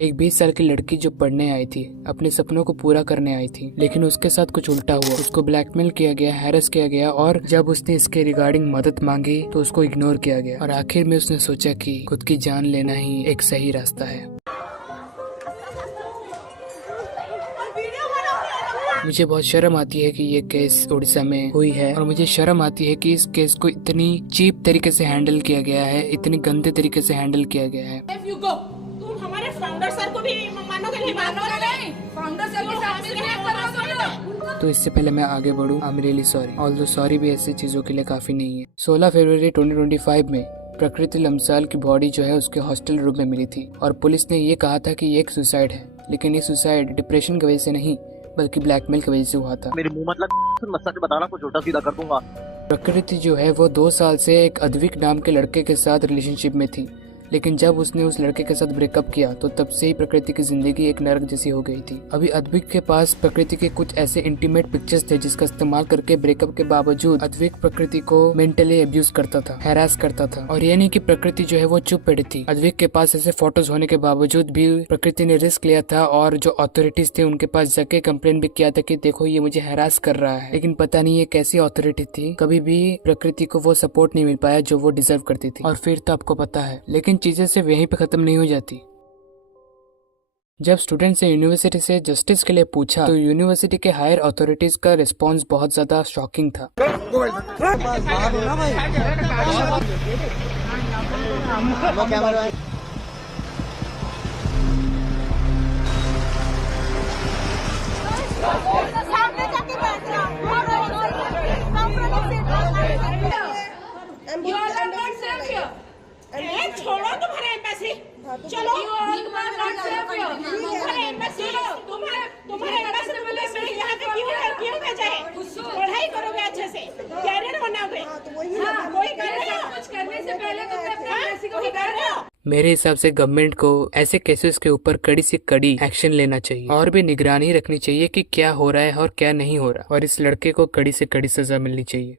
एक 20 साल की लड़की जो पढ़ने आई थी, अपने सपनों को पूरा करने आई थी, लेकिन उसके साथ कुछ उल्टा हुआ। उसको ब्लैकमेल किया गया, हैरेस किया गया और जब उसने इसके रिगार्डिंग मदद मांगी तो उसको इग्नोर किया गया और आखिर में उसने सोचा कि खुद की जान लेना ही एक सही रास्ता है। मुझे बहुत शर्म आती है कि ये केस उड़ीसा में हुई है और मुझे शर्म आती है कि इस केस को इतनी चीप तरीके से हैंडल किया गया है, इतनी गंदे तरीके से हैंडल किया गया है। तुम हमारे फाउंडर सर को भी मानोगे नहीं? फाउंडर सर के साथ मिलकर। तो इससे पहले मैं आगे बढ़ूं, I am really sorry. Although sorry भी ऐसी चीजों के लिए काफी नहीं है। 16 फरवरी 2025 में प्रकृति लम्साल की बॉडी जो है उसके हॉस्टल रूम में मिली थी और पुलिस ने ये कहा था कि ये एक सुसाइड है, लेकिन ये सुसाइड डिप्रेशन की वजह से नहीं बल्कि ब्लैकमेल की वजह से हुआ था। मेरे मुंह मतलब सच बताना को छोटा सीधा कर दूंगा। प्रकृति जो है वो 2 साल से एक अद्विक नाम के लड़के के साथ रिलेशनशिप में थी, लेकिन जब उसने उस लड़के के साथ ब्रेकअप किया तो तब से ही प्रकृति की जिंदगी एक नरक जैसी हो गई थी। अभी अद्विक के पास प्रकृति के कुछ ऐसे इंटीमेट पिक्चर्स थे जिसका इस्तेमाल करके ब्रेकअप के बावजूद अद्विक प्रकृति को मेंटली अब्यूज करता था, हैरास करता था। और ये नहीं कि प्रकृति जो है वो चुप पड़ी थी। अद्विक के पास ऐसे फोटोज होने के बावजूद भी प्रकृति ने रिस्क लिया था और जो अथॉरिटीज थे उनके पास जाके कंप्लेन भी किया था कि देखो ये मुझे हैरास कर रहा है। लेकिन पता नहीं ये कैसी अथॉरिटी थी, कभी भी प्रकृति को वो सपोर्ट नहीं मिल पाया जो वो डिजर्व करती थी। और फिर तो आपको पता है, लेकिन चीजें सिर्फ यहीं पे खत्म नहीं हो जाती। जब स्टूडेंट्स ने यूनिवर्सिटी से जस्टिस के लिए पूछा तो यूनिवर्सिटी के हायर अथॉरिटीज का रिस्पांस बहुत ज्यादा शॉकिंग था। छोड़ो तुम्हारे एम्बेसी, चलो तुम्हारे एम्बेसी यहाँ पे क्यों भेजा है? पढ़ाई करोगे अच्छे से, कैरियर बनाओगे। कोई कुछ करने से पहले तुमने अपने एम्बेसी को कर रहे हो। मेरे हिसाब से गवर्नमेंट को ऐसे केसेस के ऊपर कड़ी से कड़ी एक्शन लेना चाहिए और भी निगरानी रखनी चाहिए कि क्या हो रहा है और क्या नहीं हो रहा, और इस लड़के को कड़ी से कड़ी सजा मिलनी चाहिए।